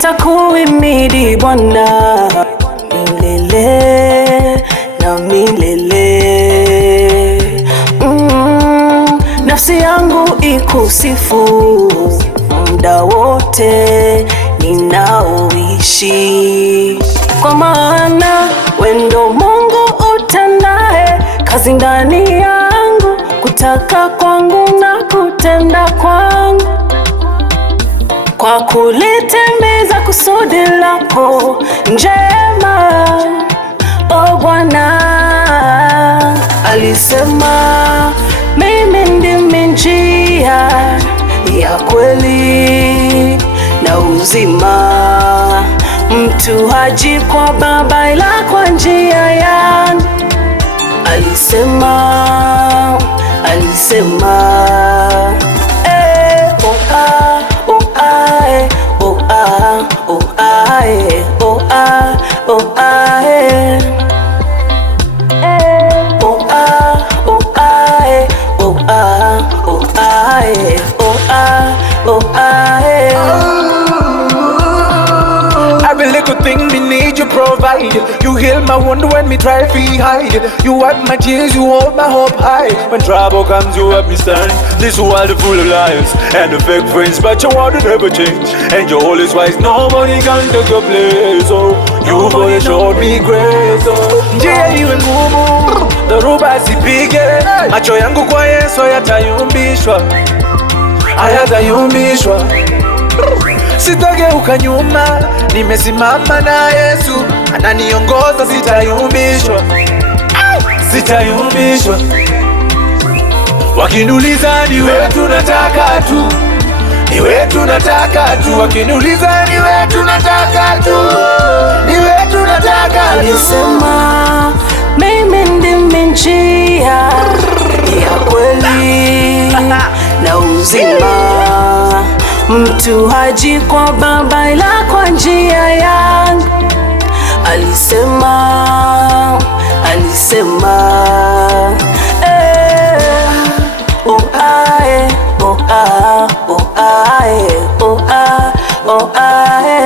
nitakuhimidi Bwana milele na milele. Nafsi yangu ikusifu muda wote ninaoishi, kwa maana wewe ndo Mungu utendaye kazi ndani yangu, kutaka kwangu na kutenda kwangu, kwa kulitimiza kusudi lako njema. O Bwana alisema, mimi ndimi njia ya kweli na uzima, mtu haji kwa Baba ila kwa njia yangu. Alisema, oh ah, oh ah, oh ah, oh ah, oh ah, oh ah, oh ah, oh ah, oh ah, oh ah, oh ah, oh ah. Every little thing me need you provide. You heal my wound when me try to hide. You wipe my tears, you hold my hope high. When trouble comes, you help me stand. This world is full of liars and the fake friends, but your word will never change. And your all is wise, nobody can take your place. Oh, you've always showed me grace. Oh, njia iwe ngumu, dhoruba zipige, macho yangu kwa Yesu yatayumbishwa, hayatayumbishwa. Sitageuka nyuma, nimesimama na Yesu, ananiongoza, sitayumbishwa, sitayumbishwa. Wakiniuliza ni wewe tunataka tu, ni wewe tunataka tu. Wakiniuliza ni wewe tunataka tu, ni wewe tunataka tu. Alisema, mimi ndimi njia ya kweli na uzima, mtu haji kwa Baba ila kwa njia yangu. Alisema, oh ah, oh ah, oh ah, oh ah, oh ah.